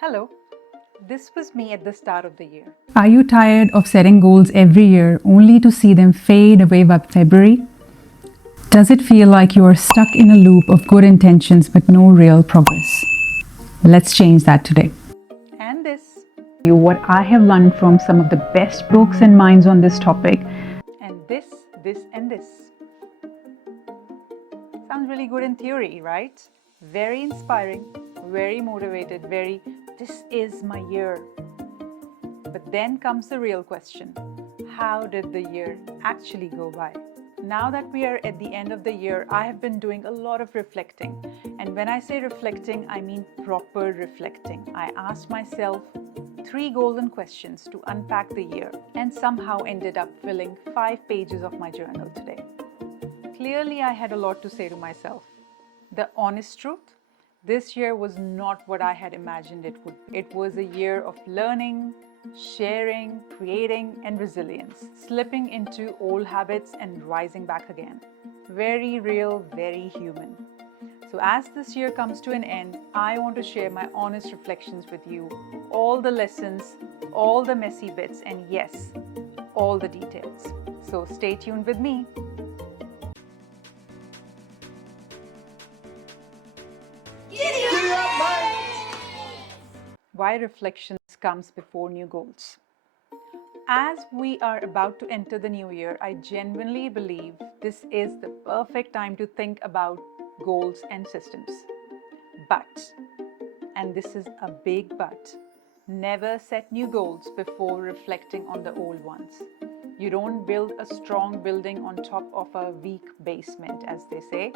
Hello, this was me at the start of the year. Are you tired of setting goals every year only to see them fade away by February? Does it feel like you are stuck in a loop of good intentions but no real progress? Let's change that today. And this, What I have learned from some of the best books and minds on this topic. and this, and this. Sounds really good in theory, right? Very inspiring, very motivated, this is my year. But then comes the real question. How did the year actually go by? Now that we are at the end of the year, I have been doing a lot of reflecting. And when I say reflecting, I mean proper reflecting. I asked myself 3 golden questions to unpack the year and somehow ended up filling 5 pages of my journal today. Clearly, I had a lot to say to myself. The honest truth, this year was not what I had imagined it would be. It was a year of learning, sharing, creating, and resilience, slipping into old habits and rising back again. Very real, very human. So as this year comes to an end, I want to share my honest reflections with you, all the lessons, all the messy bits, and yes, all the details. So stay tuned with me. Why reflections comes before new goals. As we are about to enter the new year, I genuinely believe this is the perfect time to think about goals and systems. But, and this is a big but, never set new goals before reflecting on the old ones. You don't build a strong building on top of a weak basement, as they say.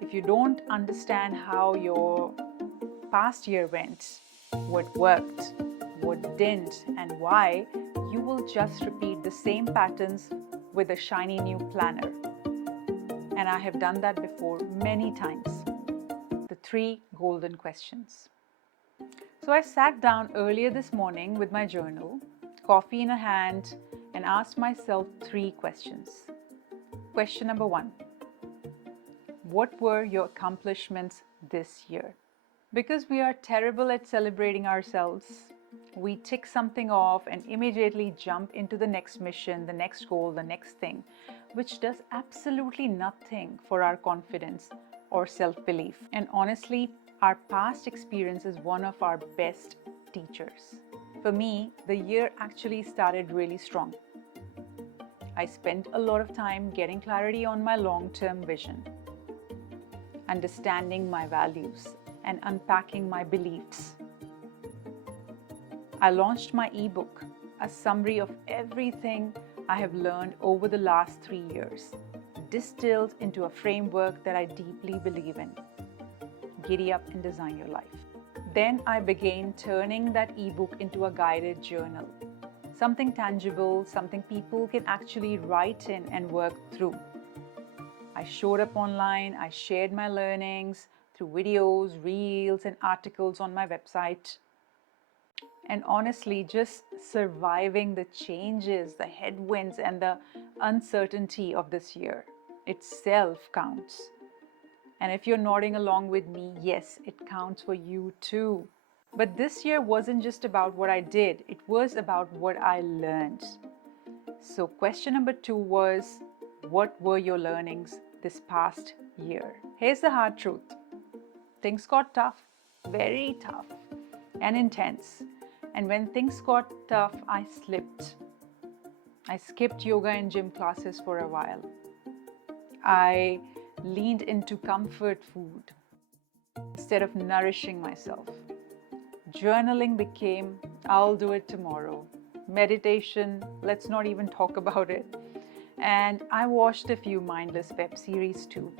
If you don't understand how your past year went, what worked, what didn't, and why, you will just repeat the same patterns with a shiny new planner. And I have done that before many times. The 3 golden questions. So I sat down earlier this morning with my journal, coffee in a hand, and asked myself 3 questions. Question number 1. What were your accomplishments this year? Because we are terrible at celebrating ourselves, we tick something off and immediately jump into the next mission, the next goal, the next thing, which does absolutely nothing for our confidence or self-belief. And honestly, our past experience is one of our best teachers. For me, the year actually started really strong. I spent a lot of time getting clarity on my long-term vision, understanding my values, and unpacking my beliefs. I launched my ebook, a summary of everything I have learned over the last 3 years, distilled into a framework that I deeply believe in. Giddy up and design your life. Then I began turning that ebook into a guided journal, something tangible, something people can actually write in and work through. I showed up online, I shared my learnings through videos, reels, and articles on my website. And honestly, just surviving the changes, the headwinds, and the uncertainty of this year itself counts. And if you're nodding along with me, yes, it counts for you too. But this year wasn't just about what I did, it was about what I learned. So question number 2 was, what were your learnings this past year? Here's the hard truth. Things got tough, very tough and intense. And when things got tough, I slipped. I skipped yoga and gym classes for a while. I leaned into comfort food instead of nourishing myself. Journaling became, I'll do it tomorrow. Meditation, let's not even talk about it. And I watched a few mindless web series too.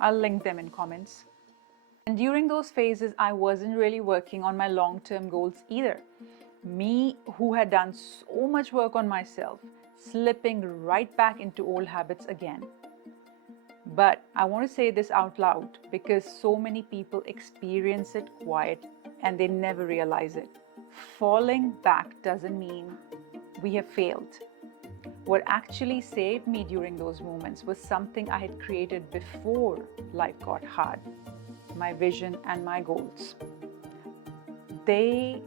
I'll link them in comments. And during those phases, I wasn't really working on my long-term goals either. Me, who had done so much work on myself, slipping right back into old habits again. But I want to say this out loud because so many people experience it quiet and they never realize it. Falling back doesn't mean we have failed. What actually saved me during those moments was something I had created before life got hard. My vision and my goals. They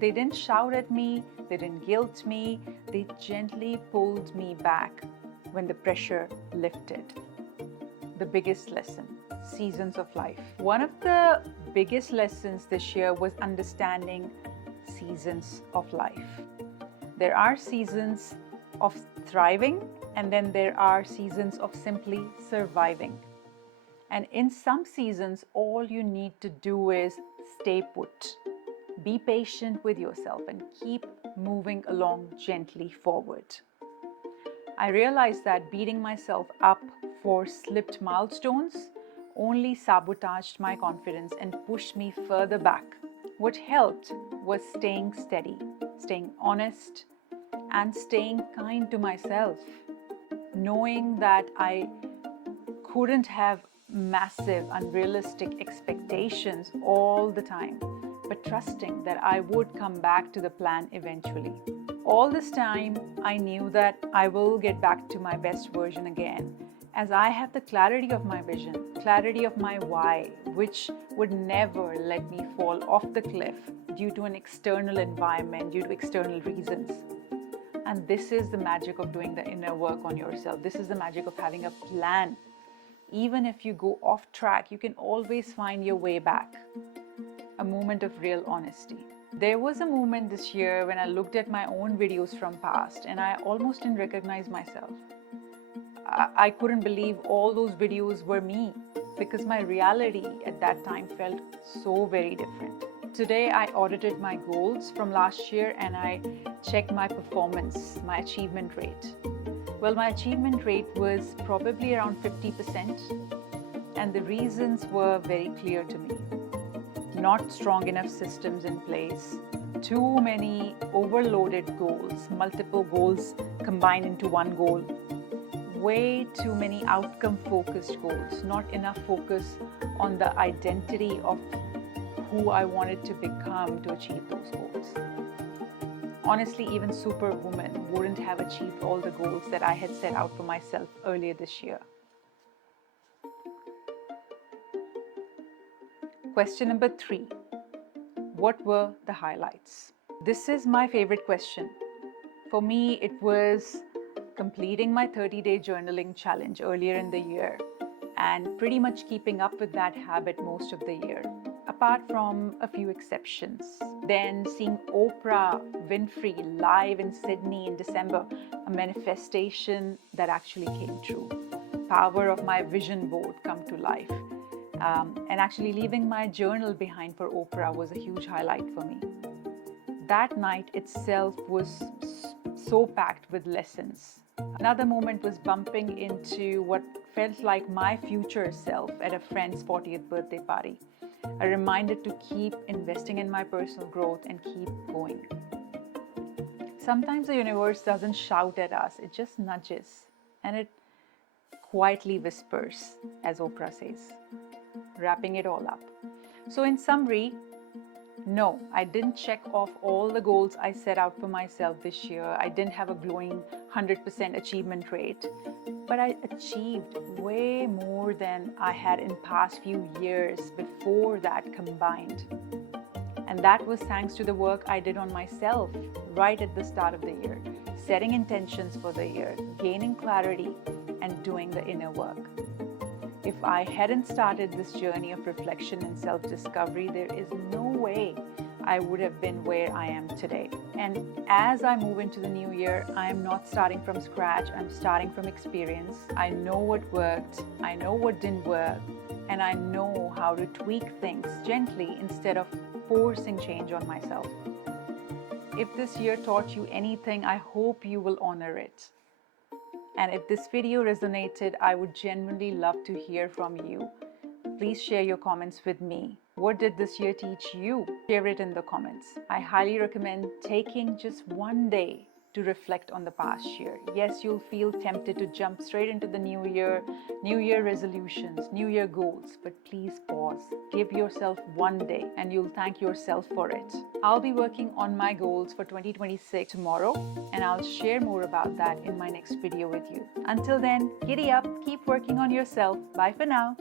didn't shout at me, they didn't guilt me, they gently pulled me back when the pressure lifted. The biggest lesson, seasons of life. One of the biggest lessons this year was understanding seasons of life. There are seasons of thriving, and then there are seasons of simply surviving. And in some seasons, all you need to do is stay put. Be patient with yourself and keep moving along gently forward. I realized that beating myself up for slipped milestones only sabotaged my confidence and pushed me further back. What helped was staying steady, staying honest, and staying kind to myself. Knowing that I couldn't have massive, unrealistic expectations all the time, but trusting that I would come back to the plan eventually. All this time, I knew that I will get back to my best version again, as I have the clarity of my vision, clarity of my why, which would never let me fall off the cliff due to an external environment, due to external reasons. And this is the magic of doing the inner work on yourself. This is the magic of having a plan. Even if you go off track, you can always find your way back. A moment of real honesty. There was a moment this year when I looked at my own videos from past and I almost didn't recognize myself. I couldn't believe all those videos were me because my reality at that time felt so very different. Today I audited my goals from last year and I checked my performance, my achievement rate. Well, my achievement rate was probably around 50%, and the reasons were very clear to me. Not strong enough systems in place, too many overloaded goals, multiple goals combined into one goal, way too many outcome-focused goals, not enough focus on the identity of who I wanted to become to achieve those goals. Honestly, even Superwoman wouldn't have achieved all the goals that I had set out for myself earlier this year. Question number 3. What were the highlights? This is my favorite question. For me, it was completing my 30-day journaling challenge earlier in the year and pretty much keeping up with that habit most of the year, apart from a few exceptions. Then seeing Oprah Winfrey live in Sydney in December, a manifestation that actually came true. Power of my vision board come to life. And actually leaving my journal behind for Oprah was a huge highlight for me. That night itself was so packed with lessons. Another moment was bumping into what felt like my future self at a friend's 40th birthday party. A reminder to keep investing in my personal growth and keep going. Sometimes the universe doesn't shout at us, it just nudges and it quietly whispers, as Oprah says, wrapping it all up. So in summary, no, I didn't check off all the goals I set out for myself this year. I didn't have a glowing 100% achievement rate, but I achieved way more than I had in past few years before that combined. And that was thanks to the work I did on myself right at the start of the year, setting intentions for the year, gaining clarity, and doing the inner work. If I hadn't started this journey of reflection and self-discovery, there is no way I would have been where I am today. And as I move into the new year, I am not starting from scratch, I'm starting from experience. I know what worked, I know what didn't work, and I know how to tweak things gently instead of forcing change on myself. If this year taught you anything, I hope you will honor it. And if this video resonated, I would genuinely love to hear from you. Please share your comments with me. What did this year teach you? Share it in the comments. I highly recommend taking just one day to reflect on the past year. Yes, you'll feel tempted to jump straight into the new year resolutions, new year goals, but please pause. Give yourself one day and you'll thank yourself for it. I'll be working on my goals for 2026 tomorrow, and I'll share more about that in my next video with you. Until then, giddy up, keep working on yourself. Bye for now.